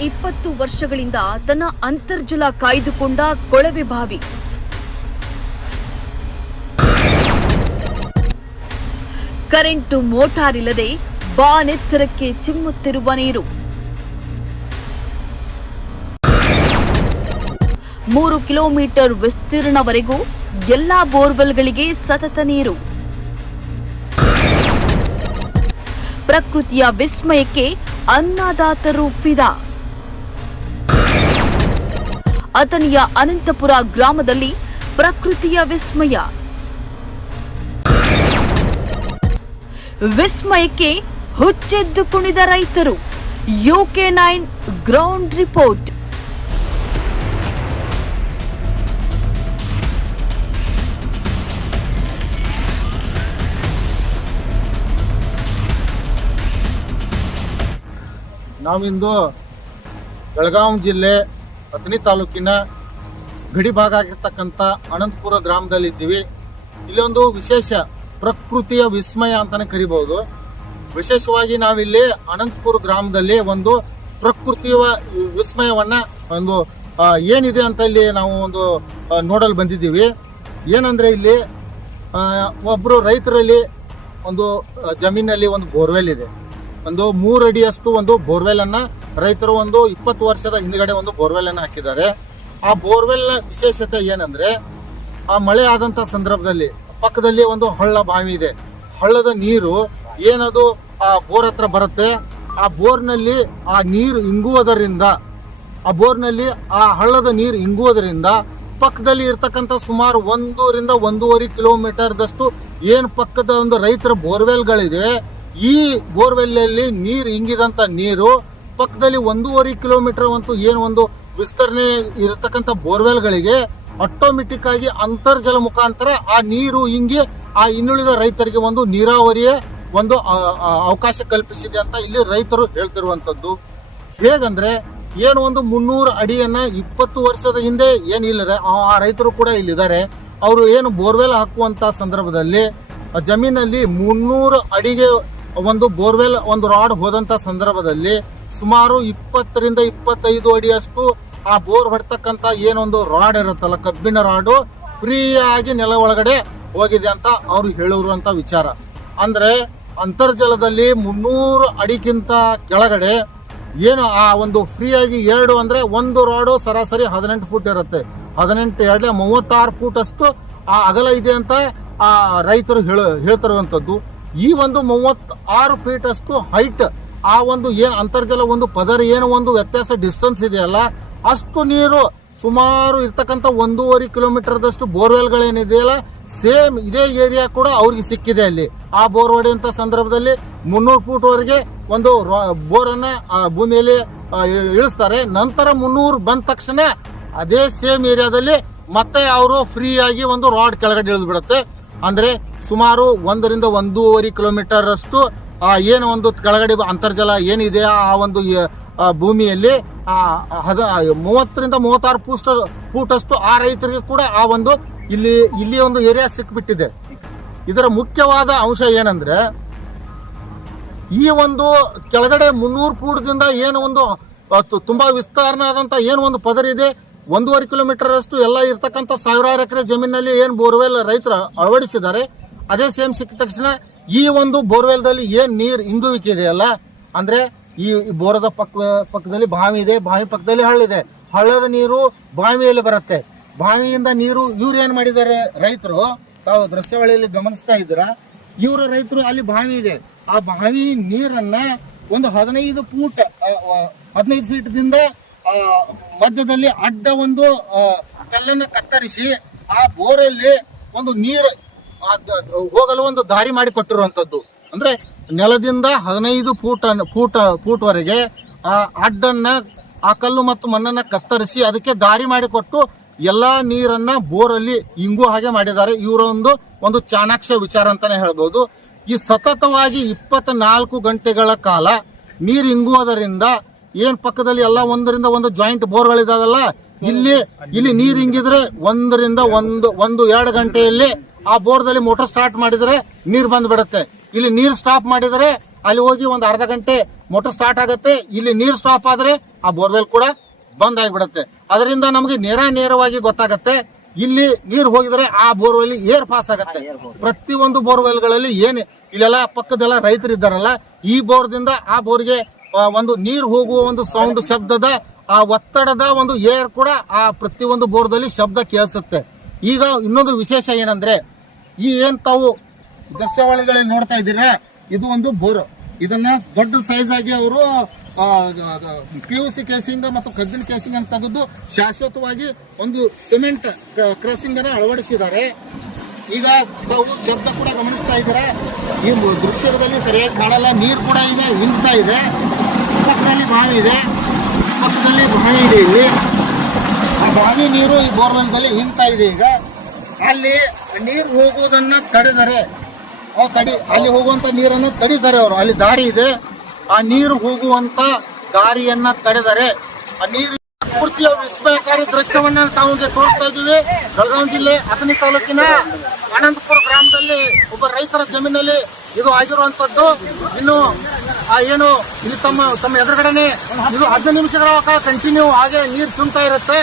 ಇಪ್ಪತ್ತು ವರ್ಷಗಳಿಂದ ತನ್ನ ಅಂತರ್ಜಲ ಕಾಯ್ದುಕೊಂಡ ಕೊಳವೆ ಬಾವಿ. ಕರೆಂಟು ಮೋಟಾರ್ ಇಲ್ಲದೆ ಬಾನೆತ್ತರಕ್ಕೆ ಚಿಮ್ಮುತ್ತಿರುವ ನೀರು. ಮೂರು ಕಿಲೋಮೀಟರ್ ವಿಸ್ತೀರ್ಣವರೆಗೂ ಎಲ್ಲಾ ಬೋರ್ವೆಲ್ಗಳಿಗೆ ಸತತ ನೀರು. ಪ್ರಕೃತಿಯ ವಿಸ್ಮಯಕ್ಕೆ ಅನ್ನದಾತರು ಫಿದಾ. ಅಥಣಿಯ ಅನಂತಪುರ ಗ್ರಾಮದಲ್ಲಿ ಪ್ರಕೃತಿಯ ವಿಸ್ಮಯ. ವಿಸ್ಮಯಕ್ಕೆ ಹುಚ್ಚೆದ್ದು ಕುಣಿದ ರೈತರು. UK nine ground report. ನಾವಿಂದು ಬೆಳಗಾವಿ ಜಿಲ್ಲೆ ಅಥಣಿ ತಾಲೂಕಿನ ಗಡಿ ಭಾಗ ಆಗಿರ್ತಕ್ಕಂಥ ಅನಂತಪುರ ಗ್ರಾಮದಲ್ಲಿದ್ದೀವಿ. ಇಲ್ಲೊಂದು ವಿಶೇಷ ಪ್ರಕೃತಿಯ ವಿಸ್ಮಯ ಅಂತಾನೆ ಕರಿಬಹುದು ವಿಶೇಷವಾಗಿ ನಾವಿಲ್ಲಿ ಅನಂತಪುರ ಗ್ರಾಮದಲ್ಲಿ ಒಂದು ಪ್ರಕೃತಿಯ ವಿಸ್ಮಯವನ್ನ ಒಂದು ಏನಿದೆ ಅಂತ ಇಲ್ಲಿ ನಾವು ಒಂದು ನೋಡಲು ಬಂದಿದ್ದೀವಿ. ಏನಂದ್ರೆ ಇಲ್ಲಿ ಒಬ್ರು ರೈತರಲ್ಲಿ ಒಂದು ಜಮೀನಲ್ಲಿ ಒಂದು ಬೋರ್ವೆಲ್ ಇದೆ. ಒಂದು ಮೂರು ಅಡಿಯಷ್ಟು ಒಂದು ಬೋರ್ವೆಲ್ ಅನ್ನ ರೈತರು ಒಂದು ಇಪ್ಪತ್ತು ವರ್ಷದ ಹಿಂದ್ಗಡೆ ಒಂದು ಬೋರ್ವೆಲ್ ಅನ್ನ ಹಾಕಿದ್ದಾರೆ. ಆ ಬೋರ್ವೆಲ್ನ ವಿಶೇಷತೆ ಏನಂದ್ರೆ, ಆ ಮಳೆ ಆದಂತ ಸಂದರ್ಭದಲ್ಲಿ ಪಕ್ಕದಲ್ಲಿ ಒಂದು ಹಳ್ಳ ಬಾವಿ ಇದೆ. ಹಳ್ಳದ ನೀರು ಏನದು ಆ ಬೋರ್ ಹತ್ರ ಬರುತ್ತೆ. ಆ ಬೋರ್ನಲ್ಲಿ ಆ ನೀರು ಇಂಗುವುದರಿಂದ, ಆ ಬೋರ್ನಲ್ಲಿ ಆ ಹಳ್ಳದ ನೀರು ಇಂಗುವುದರಿಂದ ಪಕ್ಕದಲ್ಲಿ ಇರ್ತಕ್ಕಂಥ ಸುಮಾರು ಒಂದೂರಿಂದ ಒಂದೂವರೆ ಕಿಲೋಮೀಟರ್ದಷ್ಟು ಏನು ಪಕ್ಕದ ಒಂದು ರೈತರ ಬೋರ್ವೆಲ್ಗಳಿದೆ ಈ ಬೋರ್ವೆಲ್ಲಲ್ಲಿ ನೀರು ಇಂಗಿದಂತ ನೀರು ಪಕ್ಕದಲ್ಲಿ ಒಂದೂವರೆ ಕಿಲೋಮೀಟರ್ ಅಂತೂ ಏನು ಒಂದು ವಿಸ್ತರಣೆ ಇರತಕ್ಕಂಥ ಬೋರ್ವೆಲ್ಗಳಿಗೆ ಆಟೋಮೆಟಿಕ್ ಆಗಿ ಅಂತರ್ಜಲ ಮುಖಾಂತರ ಆ ನೀರು ಇಂಗಿ ಆ ಇನ್ನುಳಿದ ರೈತರಿಗೆ ಒಂದು ನೀರಾವರಿಯ ಒಂದು ಅವಕಾಶ ಕಲ್ಪಿಸಿದೆ ಅಂತ ಇಲ್ಲಿ ರೈತರು ಹೇಳ್ತಿರುವಂತದ್ದು ಹೇಗಂದ್ರೆ ಏನು ಒಂದು ಮುನ್ನೂರು ಅಡಿಯನ್ನ ಇಪ್ಪತ್ತು ವರ್ಷದ ಹಿಂದೆ ಏನಿಲ್ಲ ಆ ರೈತರು ಕೂಡ ಇಲ್ಲಿದ್ದಾರೆ. ಅವರು ಏನು ಬೋರ್ವೆಲ್ ಹಾಕುವಂತ ಸಂದರ್ಭದಲ್ಲಿ ಜಮೀನಲ್ಲಿ ಮುನ್ನೂರು ಅಡಿಗೆ ಒಂದು ಬೋರ್ವೆಲ್, ಒಂದು ರಾಡ್ ಹೋದಂತ ಸಂದರ್ಭದಲ್ಲಿ ಸುಮಾರು ಇಪ್ಪತ್ತರಿಂದ ಇಪ್ಪತ್ತೈದು ಅಡಿಯಷ್ಟು ಆ ಬೋರ್ ಹೊಡ್ತಕ್ಕಂತ ಏನೊಂದು ರಾಡ್ ಇರುತ್ತಲ್ಲ ಕಬ್ಬಿನ ರಾಡು ಫ್ರೀ ಆಗಿ ನೆಲ ಒಳಗಡೆ ಹೋಗಿದೆ ಅಂತ ಅವ್ರು ಹೇಳಿರುವಂತ ವಿಚಾರ. ಅಂದ್ರೆ ಅಂತರ್ಜಲದಲ್ಲಿ ಮುನ್ನೂರು ಅಡಿಗಿಂತ ಕೆಳಗಡೆ ಏನು ಆ ಒಂದು ಫ್ರೀ ಆಗಿ ಎರಡು ಅಂದ್ರೆ ಒಂದು ರಾಡು ಸರಾಸರಿ ಹದಿನೆಂಟು ಫುಟ್ ಇರುತ್ತೆ. ಹದಿನೆಂಟು ಎರಡೇ ಮೂವತ್ತಾರು ಫೂಟ್ ಅಷ್ಟು ಆ ಅಗಲ ಇದೆ ಅಂತ ಆ ರೈತರು ಹೇಳ ಹೇಳ್ತಿರುವಂತದ್ದು. ಈ ಒಂದು ಮೂವತ್ತಾರು ಫೀಟ್ ಅಷ್ಟು ಹೈಟ್ ಆ ಒಂದು ಏನ್ ಅಂತರ್ಜಲ ಒಂದು ಪದರ ಏನು ಒಂದು ವ್ಯತ್ಯಾಸ ಡಿಸ್ಟೆನ್ಸ್ ಇದೆಯಲ್ಲ ಅಷ್ಟು ನೀರು ಸುಮಾರು ಇರ್ತಕ್ಕಂಥ ಒಂದೂವರೆ ಕಿಲೋಮೀಟರ್ದಷ್ಟು ಬೋರ್ವೆಲ್ಗಳೇನಿದೆಯಲ್ಲ ಸೇಮ್ ಇದೇ ಏರಿಯಾ ಕೂಡ ಅವ್ರಿಗೆ ಸಿಕ್ಕಿದೆ ಅಲ್ಲಿ. ಆ ಬೋರ್ ಹೊಡೆಯಂತ ಸಂದರ್ಭದಲ್ಲಿ ಮುನ್ನೂರು ಫೂಟ್ ವರೆಗೆ ಒಂದು ಬೋರ್ ಅನ್ನ ಆ, ಭೂಮಿಯಲ್ಲಿ ಇಳಿಸ್ತಾರೆ. ನಂತರ ಮುನ್ನೂರು ಬಂದ ತಕ್ಷಣ ಅದೇ ಸೇಮ್ ಏರಿಯಾದಲ್ಲಿ ಮತ್ತೆ ಅವರು ಫ್ರೀ ಆಗಿ ಒಂದು ರಾಡ್ ಕೆಳಗಡೆ ಇಳಿದು ಬಿಡುತ್ತೆ ಅಂದ್ರೆ ಸುಮಾರು ಒಂದರಿಂದ ಒಂದೂವರೆ ಕಿಲೋಮೀಟರ್ ಅಷ್ಟು ಏನು ಒಂದು ಕೆಳಗಡೆ ಅಂತರ್ಜಲ ಏನಿದೆ, ಆ ಒಂದು ಭೂಮಿಯಲ್ಲಿ ಹದ ಮೂವತ್ತರಿಂದ ಮೂವತ್ತಾರು ಪೂಸ್ಟ್ ಫೂಟ್ ಅಷ್ಟು ಆ ರೈತರಿಗೆ ಕೂಡ ಆ ಒಂದು ಇಲ್ಲಿ ಇಲ್ಲಿ ಒಂದು ಏರಿಯಾ ಸಿಕ್ಬಿಟ್ಟಿದೆ. ಇದರ ಮುಖ್ಯವಾದ ಅಂಶ ಏನಂದ್ರೆ, ಈ ಒಂದು ಕೆಳಗಡೆ ಮುನ್ನೂರು ಫೂಟ್ದಿಂದ ಏನು ಒಂದು ತುಂಬಾ ವಿಸ್ತಾರನಾದಂತ ಏನು ಒಂದು ಪದರ ಇದೆ ಒಂದೂವರೆ ಕಿಲೋಮೀಟರ್ ಅಷ್ಟು ಎಲ್ಲ ಇರ್ತಕ್ಕಂಥ ಸಾವಿರಾರು ಎಕರೆ ಜಮೀನಲ್ಲಿ ಏನು ಬೋರ್ವೆಲ್ ರೈತರು ಅಳವಡಿಸಿದ್ದಾರೆ ಅದೇ ಸೇಮ್ ಸಿಕ್ಕ ತಕ್ಷಣ ಈ ಒಂದು ಬೋರ್ವೆಲ್ದಲ್ಲಿ ಏನು ನೀರು ಇಂಗುವಿಕೆ ಇದೆಯಲ್ಲ ಅಂದ್ರೆ ಈ ಬೋರದ ಪಕ್ಕ, ಪಕ್ಕದಲ್ಲಿ ಬಾವಿ ಇದೆ, ಬಾವಿ ಪಕ್ಕದಲ್ಲಿ ಹಳ್ಳಿದೆ ಹಳ್ಳದ ನೀರು ಬಾವಿಯಲ್ಲಿ ಬರುತ್ತೆ. ಬಾವಿಯಿಂದ ನೀರು ಇವ್ರು ಏನು ಮಾಡಿದ್ದಾರೆ, ರೈತರು, ತಾವು ದೃಶ್ಯಾವಳಿಯಲ್ಲಿ ಗಮನಿಸ್ತಾ ಇದ್ದೀರಾ? ಇವರು ರೈತರು ಅಲ್ಲಿ ಬಾವಿ ಇದೆ. ಆ ಬಾವಿ ನೀರನ್ನ ಒಂದು ಹದಿನೈದು ಫೂಟ್ ಹದಿನೈದು ಫೀಟ್ದಿಂದ ಮಧ್ಯದಲ್ಲಿ ಅಡ್ಡ ಒಂದು ಕಲ್ಲನ್ನು ಕತ್ತರಿಸಿ ಆ ಬೋರಲ್ಲಿ ಒಂದು ನೀರು ಹೋಗಲು ಒಂದು ದಾರಿ ಮಾಡಿ ಕೊಟ್ಟಿರುವಂತದ್ದು. ಅಂದ್ರೆ ನೆಲದಿಂದ ಹದಿನೈದು ಫೂಟ್ ಫೂಟ್ ಫೂಟ್ ವರೆಗೆ ಆ ಅಡ್ಡನ್ನ, ಆ ಕಲ್ಲು ಮತ್ತು ಮಣ್ಣನ್ನ ಕತ್ತರಿಸಿ ಅದಕ್ಕೆ ದಾರಿ ಮಾಡಿಕೊಟ್ಟು ಎಲ್ಲಾ ನೀರನ್ನ ಬೋರಲ್ಲಿ ಇಂಗು ಹಾಗೆ ಮಾಡಿದ್ದಾರೆ. ಇವರ ಒಂದು ಒಂದು ಚಾಣಾಕ್ಷ ವಿಚಾರ ಅಂತಾನೆ ಹೇಳ್ಬೋದು. ಈ ಸತತವಾಗಿ ಇಪ್ಪತ್ನಾಲ್ಕು ಗಂಟೆಗಳ ಕಾಲ ನೀರು ಇಂಗುವುದರಿಂದ ಏನ್ ಪಕ್ಕದಲ್ಲಿ ಎಲ್ಲ ಒಂದರಿಂದ ಒಂದು ಜಾಯಿಂಟ್ ಬೋರ್ಗಳಿದಾವಲ್ಲ, ಇಲ್ಲಿ ಇಲ್ಲಿ ನೀರು ಇಂಗಿದ್ರೆ ಒಂದರಿಂದ ಒಂದು ಒಂದು, ಎರಡು ಗಂಟೆಯಲ್ಲಿ ಆ ಬೋರ್ದಲ್ಲಿ ಮೋಟರ್ ಸ್ಟಾರ್ಟ್ ಮಾಡಿದರೆ ನೀರು ಬಂದ್ ಬಿಡುತ್ತೆ. ಇಲ್ಲಿ ನೀರು ಸ್ಟಾಪ್ ಮಾಡಿದರೆ ಅಲ್ಲಿ ಹೋಗಿ ಒಂದು ಅರ್ಧ ಗಂಟೆ ಮೋಟರ್ ಸ್ಟಾರ್ಟ್ ಆಗುತ್ತೆ. ಇಲ್ಲಿ ನೀರು ಸ್ಟಾಪ್ ಆದ್ರೆ ಆ ಬೋರ್ವೆಲ್ ಕೂಡ ಬಂದ್ ಆಗಿಬಿಡುತ್ತೆ. ಅದರಿಂದ ನಮಗೆ ನೇರ ನೇರವಾಗಿ ಗೊತ್ತಾಗುತ್ತೆ. ಇಲ್ಲಿ ನೀರು ಹೋಗಿದ್ರೆ ಆ ಬೋರ್ವೆಲ್ ಏರ್ ಪಾಸ್ ಆಗುತ್ತೆ. ಪ್ರತಿಯೊಂದು ಬೋರ್ವೆಲ್ಗಳಲ್ಲಿ ಗಳಲ್ಲಿ ಏನ್ ಇಲ್ಲೆಲ್ಲ ಪಕ್ಕದೆಲ್ಲ ರೈತರು ಇದ್ದಾರಲ್ಲ ಈ ಬೋರ್ದಿಂದ ಆ ಬೋರ್ಗೆ ಒಂದು ನೀರು ಹೋಗುವ ಒಂದು ಸೌಂಡ್ ಶಬ್ದದ ಆ ಒತ್ತಡದ ಒಂದು ಏರ್ ಕೂಡ ಆ ಪ್ರತಿಯೊಂದು ಬೋರ್ದಲ್ಲಿ ಶಬ್ದ ಕೇಳಿಸುತ್ತೆ. ಈಗ ಇನ್ನೊಂದು ವಿಶೇಷ ಏನಂದ್ರೆ ಈ ಏನ್ ತಾವು ದೃಶ್ಯಾವಳಿಗಳಲ್ಲಿ ನೋಡ್ತಾ ಇದ್ದೀರಾ? ಇದು ಒಂದು ಬೋರ್. ಇದನ್ನ ದೊಡ್ಡ ಸೈಜ್ ಆಗಿ ಅವರು ಪಿ ಯು ಸಿ ಕೇಸಿಂಗ್ ಮತ್ತು ಕಬ್ಬಿಣ ಕೇಸಿಂಗ್ ಅಂತ ತೆಗೆದು ಶಾಶ್ವತವಾಗಿ ಒಂದು ಸಿಮೆಂಟ್ ಕ್ರಸಿಂಗ್ ಅನ್ನ ಅಳವಡಿಸಿದ್ದಾರೆ. ಈಗ ತಾವು ಶಬ್ದ ಕೂಡ ಗಮನಿಸ್ತಾ ಇದ್ದೀರಾ? ಈ ದೃಶ್ಯದಲ್ಲಿ ಸರಿಯಾಗಿ ಮಾಡಲ್ಲ ನೀರು ಕೂಡ ಇದೆ ಹಿಂಡ್ತಾ ಇದೆ. ಪಕ್ಕದಲ್ಲಿ ಬಾವಿ ಇದೆ. ಪಕ್ಕದಲ್ಲಿ ಬಾವಿ ಇದೆ ಇಲ್ಲಿ. ಆ ಬಾವಿ ನೀರು ಈ ಬೋರ್ವೆಲ್ದಲ್ಲಿ ಹಿಂಡ್ತಾ ಇದೆ ಈಗ. ಅಲ್ಲಿ ನೀರು ಹೋಗುವುದನ್ನ ತಡೆದರೆ ತಡಿ, ಅಲ್ಲಿ ಹೋಗುವಂತ ನೀರನ್ನ ತಡಿತಾರೆ ಅವರು. ಅಲ್ಲಿ ದಾರಿ ಇದೆ. ಆ ನೀರು ಹೋಗುವಂತ ದಾರಿಯನ್ನ ತಡೆದರೆ, ಆ ನೀರು ಪೂರ್ತಿಯ ವಿಸ್ಮಯಕಾರಿ ದೃಶ್ಯವನ್ನ ತಾವಿಗೆ ತೋರಿಸ್ತಾ ಇದ್ದೀವಿ. ಬೆಳಗಾವಿ ಜಿಲ್ಲೆ ಅಥಣಿ ತಾಲೂಕಿನ ಆನಂದಪುರ ಗ್ರಾಮದಲ್ಲಿ ಒಬ್ಬ ರೈತರ ಜಮೀನಲ್ಲಿ ಇದು ಆಗಿರುವಂತದ್ದು. ಇನ್ನು ಏನು ಇಲ್ಲಿ ತಮ್ಮ ತಮ್ಮ ಎದುರುಗಡೆನೆ ಇದು ಹದಿನೈದು ನಿಮಿಷಗಳ ಕಂಟಿನ್ಯೂ ಹಾಗೆ ನೀರು ತುಂಬ್ತಾ ಇರುತ್ತೆ.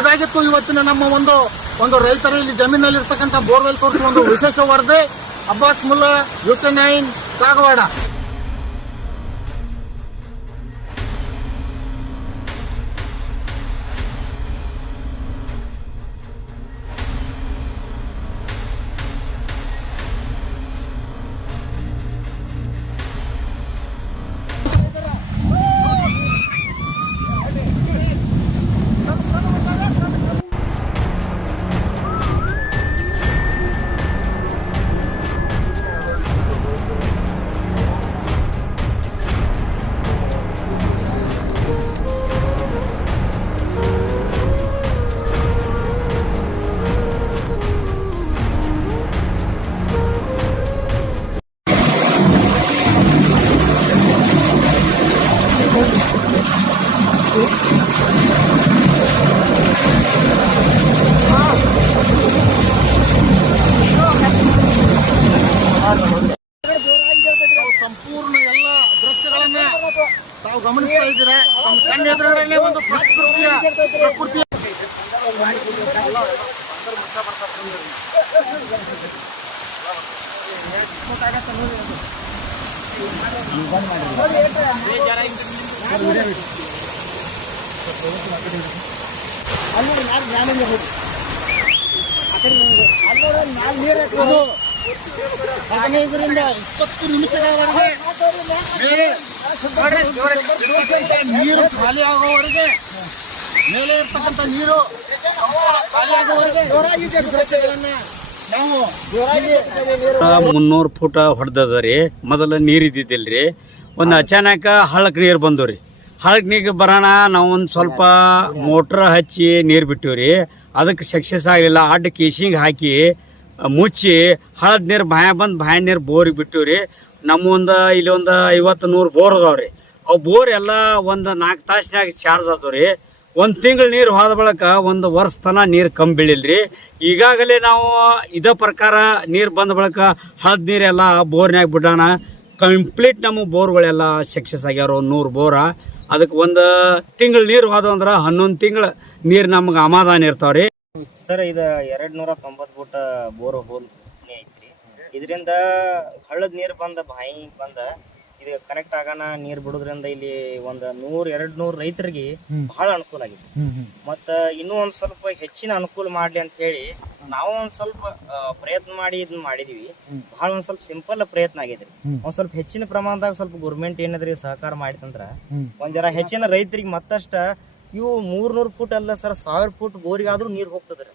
ಇದಾಗಿತ್ತು ಇವತ್ತಿನ ನಮ್ಮ ಒಂದು ಒಂದು ರೈತರ ಇಲ್ಲಿ ಜಮೀನಲ್ಲಿ ಇರ್ತಕ್ಕಂಥ ಬೋರ್ವೆಲ್ ತೋರಿಸುವ ಒಂದು ವಿಶೇಷ ವರದಿ, ಅಬ್ಬಾಸ್ ಮುಲ್ಲಾ ಯುಕೆ ನೈನ್ ಕಾಗವಾಡ ಸಂಪೂರ್ಣ ಎಲ್ಲ ದೃಶ್ಯಗಳನ್ನ ತಾವು ಗಮನಿಸ್ತಾ ಇದ್ದೀರಾ. ನಮ್ಮ ಕಣ್ಣ ಒಂದು ಪ್ರಕೃತಿಯ ಪ್ರಕೃತಿಯ ಇದು ಹದಿನೈದರಿಂದ ಇಪ್ಪತ್ತು ನಿಮಿಷದವರೆಗೆ ನೀರು ಖಾಲಿ ಆಗೋವರೆಗೆ ಮೇಲೆ ಇರ್ತಕ್ಕಂಥ ನೀರು ಖಾಲಿ ಆಗೋವರೆಗೆ ನಾವು ಮುನ್ನೂರು ಫೂಟ ಹೊಡೆದದ ರೀ ಮೊದಲ ನೀರು ಇದ್ದಿದ್ದಿಲ್ರಿ ಒಂದು ಅಚಾನಕ ಹಳ್ಳಕ್ಕೆ ನೀರು ಬಂದವ್ರಿ ರೀ ಹಳ್ಳಕ್ಕೆ ನೀರು ಬರೋಣ, ನಾವು ಒಂದು ಸ್ವಲ್ಪ ಮೋಟ್ರ್ ಹಚ್ಚಿ ನೀರು ಬಿಟ್ಟಿವ್ರಿ. ಅದಕ್ಕೆ ಸಕ್ಸಸ್ ಆಗಲಿಲ್ಲ. ಅಡ್ಡ ಕೇಸಿಂಗ್ ಹಾಕಿ ಮುಚ್ಚಿ ಹಳದ ನೀರು ಬಾಯ ಬಂದು ಬಾಯ ನೀರು ಬೋರಿಗೆ ಬಿಟ್ಟಿವ್ರಿ. ನಮ್ಮ ಒಂದು ಇಲ್ಲಿ ಒಂದು ಐವತ್ತು ನೂರು ಬೋರ್ ಅದಾವ್ರಿ. ಅವು ಬೋರ್ ಎಲ್ಲ ಒಂದು ನಾಲ್ಕು ತಾಸಿನಾಗ ಚಾರ್ಜ್ ಆದವು ರೀ ಒಂದು ತಿಂಗಳು ನೀರು ಹೋದ ಬಳಿಕ ಒಂದು ವರ್ಷ ತನ ನೀರು ಕಮ್ಮಿ ಬೀಳಿಲ್ರಿ. ಈಗಾಗಲೇ ನಾವು ಇದೇ ಪ್ರಕಾರ ನೀರು ಬಂದ ಬಳಿಕ ಹಳದ ನೀರೆಲ್ಲ ಬೋರ್ನ್ಯಾಗ ಬಿಡೋಣ. ಕಂಪ್ಲೀಟ್ ನಮ್ಮ ಬೋರ್ಗಳೆಲ್ಲ ಸಕ್ಸಸ್ ಆಗ್ಯಾರ ಒಂದು ನೂರು ಬೋರ. ಅದಕ್ಕೆ ಒಂದು ತಿಂಗಳು ನೀರು ಹೋದವು ಅಂದ್ರೆ ಹನ್ನೊಂದು ತಿಂಗಳು ನೀರು ನಮ್ಗೆ ಅಮಾದಾನ ಇರ್ತಾವ್ರಿ. ಸರ್ ಇದು ಎರಡ್ ನೂರ ತೊಂಬತ್ ಫುಟ್ ಬೋರ್ ಹೋಲ್ ಐತ್ರಿ. ಇದರಿಂದ ಹಳ್ಳದ ನೀರ್ ಬಂದ ಬಾಯಿ ಬಂದ ಇದು ಕನೆಕ್ಟ್ ಆಗಾನ ನೀರ್ ಬಿಡೋದ್ರಿಂದ ಇಲ್ಲಿ ಒಂದ್ ನೂರ್ ಎರಡ್ ನೂರ್ ರೈತರಿಗೆ ಬಹಳ ಅನುಕೂಲ ಆಗಿದೆ. ಮತ್ತ ಇನ್ನೂ ಒಂದ್ ಸ್ವಲ್ಪ ಹೆಚ್ಚಿನ ಅನುಕೂಲ ಮಾಡ್ಲಿ ಅಂತ ಹೇಳಿ ನಾವು ಒಂದ್ ಸ್ವಲ್ಪ ಪ್ರಯತ್ನ ಮಾಡಿ ಇದನ್ನ ಮಾಡಿದೀವಿ. ಬಹಳ ಒಂದ್ ಸ್ವಲ್ಪ ಸಿಂಪಲ್ ಪ್ರಯತ್ನ ಆಗೈತ್ರಿ ಒಂದ್ ಸ್ವಲ್ಪ ಹೆಚ್ಚಿನ ಪ್ರಮಾಣದಾಗ ಸ್ವಲ್ಪ ಗೌರ್ಮೆಂಟ್ ಏನಾದ್ರಿ ಸಹಕಾರ ಮಾಡಿತಂದ್ರ ಒಂದ್ ಜರ ಹೆಚ್ಚಿನ ರೈತರಿಗೆ ಮತ್ತಷ್ಟ ಇವು ಮೂರ್ನೂರ್ ಫುಟ್ ಅಲ್ಲ ಸರ್ ಸಾವಿರ ಫುಟ್ ಬೋರಿಗಾದ್ರೂ ನೀರ್ ಹೋಗ್ತದ್ರಿ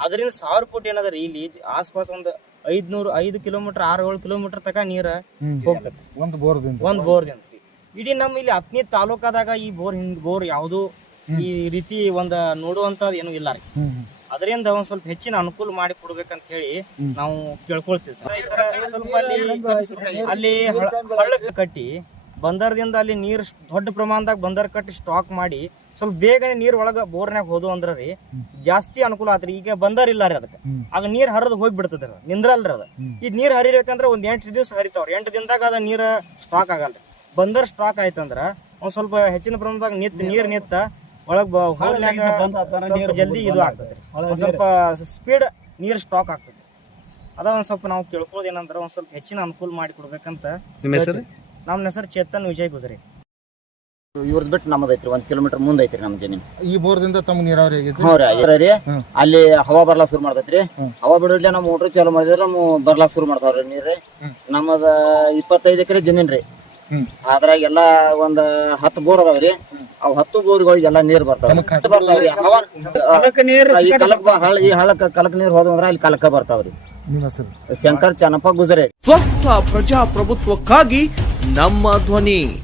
ಅದರಿಂದ ಸಾವಿರ ಫುಟ್ ಏನದ್ರಿ ಇಲ್ಲಿ ಆಸ್ಪಾಸ್ ಒಂದ್ ಐದ್ನೂರ್ ಐದು ಕಿಲೋಮೀಟರ್ ಆರು ಏಳು ಕಿಲೋಮೀಟರ್ ತಕ ನೀರ ಹೋಗ್ತದೆ ಒಂದು ಬೋರ್ದಿಂದ. ಒಂದ್ ಬೋರ್ದಿಂದ ಇಡೀ ನಮ್ಮ ಇಲ್ಲಿ ಹತ್ತನೇ ತಾಲೂಕಾದಾಗ ಈ ಬೋರ್ ಹಿಂಗ್ ಬೋರ್ ಯಾವ್ದು ಈ ರೀತಿ ಒಂದ್ ನೋಡುವಂತ ಏನು ಇಲ್ಲ ರೀ. ಅದರಿಂದ ಒಂದ್ ಸ್ವಲ್ಪ ಹೆಚ್ಚಿನ ಅನುಕೂಲ ಮಾಡಿ ಕೊಡ್ಬೇಕಂತ ಹೇಳಿ ನಾವು ಕೇಳ್ಕೊಳ್ತೀವಿ ಸರ್. ಸ್ವಲ್ಪ ಅಲ್ಲಿ ಅಲ್ಲಿ ಹಳ್ಳ- ಹಳ್ಳಕ್ಕೆ ಕಟ್ಟಿ ಬಂದರದಿಂದ ಅಲ್ಲಿ ನೀರ್ ದೊಡ್ಡ ಪ್ರಮಾಣದಾಗ ಬಂದರ್ ಕಟ್ಟಿ ಸ್ಟಾಕ್ ಮಾಡಿ ಸ್ವಲ್ಪ ಬೇಗನೆ ನೀರ್ ಒಳಗ ಬೋರ್ನ್ಯಾಗ ಹೋದು ಅಂದ್ರ ರೀ ಜಾಸ್ತಿ ಅನುಕೂಲ ಆತ್ರಿ. ಈಗ ಬಂದರ್ ಇಲ್ಲ ರೀ ಅದಕ್ಕೆ. ಆಗ ನೀರ್ ಹರಿದು ಹೋಗಿ ಬಿಡ್ತದ. ನಿಂದ್ರಲ್ರಿ ಅದ. ಈ ನೀರ್ ಹರಿಬೇಕಂದ್ರ ಒಂದ್ ಎಂಟು ದಿವಸ ಹರಿತಾವ್ರಿ ಎಂಟು ದಿನದಾಗ ಅದ ನೀರ್ ಸ್ಟಾಕ್ ಆಗಲ್ರಿ. ಬಂದರ್ ಸ್ಟಾಕ್ ಆಯ್ತಂದ್ರ ಒಂದ್ ಸ್ವಲ್ಪ ಹೆಚ್ಚಿನ ಪ್ರಮಾಣದಾಗ ನಿತ್ ನೀರ್ ನಿತ್ತ ಒಳಗ್ ಸ್ವಲ್ಪ ಜಲ್ದಿ ಇದು ಆಗ್ತದ್ರಿ ಒಂದ್ ಸ್ವಲ್ಪ ಸ್ಪೀಡ್ ನೀರ್ ಸ್ಟಾಕ್ ಆಗ್ತದೆ ಅದ ಒಂದ್ ಸ್ವಲ್ಪ ನಾವು ಕೇಳ್ಕೊಳ್ಳೋದು ಏನಂದ್ರ ಒಂದ್ ಸ್ವಲ್ಪ ಹೆಚ್ಚಿನ ಅನುಕೂಲ ಮಾಡಿ ಕೊಡ್ಬೇಕಂತ ನಿಮ್ಮ ಹೆಸರು? ನಮ್ಮ ಹೆಸರು ಚೇತನ್ ವಿಜಯ್ ಗುಜರಿ ಇವ್ರದ್ ಬಿಟ್ಟು ನಮ್ಮದ್ ಐತ್ರಿ ಒಂದ್ ಕಿಲೋಮೀಟರ್ ಮುಂದ್ ಐತ್ರಿ ನಮ್ ಜಮೀನ್. ಈ ಬೋರ್ದಿಂದ ತಮ್ಮ ನೀರಾವರಿ ಆಗೈತಿ ಹ್ಞೂ ರೀ ರೀ. ಅಲ್ಲಿ ಹವಾ ಬರ್ಲಾಕ್ ಶುರು ಮಾಡ್ತೈತ್ರಿ. ಹವಾ ಬಿಡೋದ್ಲೆ ನಮ್ಮ ಮೋಟ್ರ್ ಚಾಲು ಮಾಡಿದ್ರೆ ನಮ್ಮ ಬರ್ಲಾಕ್ ಶುರು ಮಾಡ್ತಾವ್ರಿ ನೀರ್ ನಮ್ಮದ ಇಪ್ಪತ್ತೈದು ಎಕರೆ ಜಮೀನ್ ರೀ. ಹ್ಮ್. ಅದ್ರಾಗ ಎಲ್ಲಾ ಒಂದ್ ಹತ್ತು ಬೋರ್ ಅದಾವ್ರಿ ಅವ್ ಹತ್ತು ಬೋರ್ಗಳಿಗೆ ಎಲ್ಲಾ ನೀರ್ ಬರ್ತಾವ. ಬರ್ತಾವ್ರಿ ಹವಾ ಈ ಕಲಕ್ ಬ- ಹಳ್ಳ ಈ ಹಳ್ಳಕ್ಕ ಕಲಕ್ ನೀರ್ ಹೋದಂದ್ರ ಅಲ್ಲಿ ಕಲಕ ಬರ್ತಾವ್ರಿ ನಿಮ್ಮ ಹೆಸರು? ಶಂಕರ್ ಚನ್ನಪ್ಪ ಗುಜರೆ ಸ್ವಸ್ಥ ಪ್ರಜಾಪ್ರಭುತ್ವಕ್ಕಾಗಿ ನಮ್ಮ ಧ್ವನಿ.